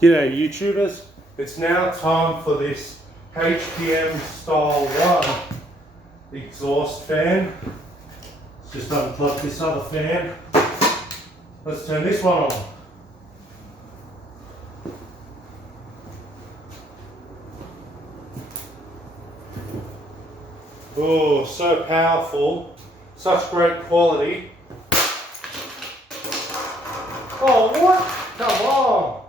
G'day YouTubers, it's now time for this HPM style 1 exhaust fan. Let's just unplug this other fan. Let's turn this one on. Oh, so powerful, such great quality. Oh, what? Come on!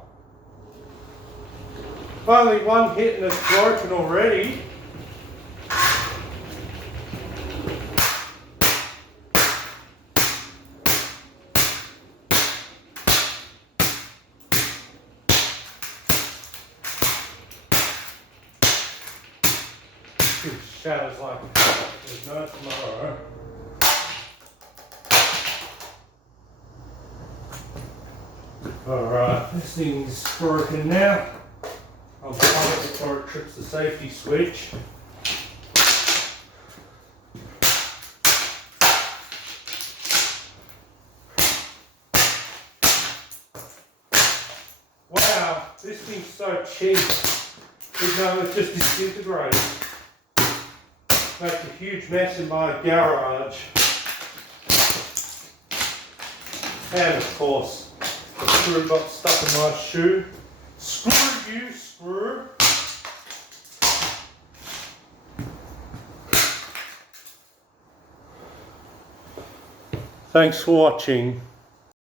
Only one hit and it's broken already. It shatters like there's no tomorrow. Alright, this thing's broken now. I'll plug it before it trips the safety switch. Wow, this thing's so cheap. Even though it's just disintegrated. Makes a huge mess in my garage. And of course, the screw got stuck in my shoe. Screw you, screw. Thanks for watching.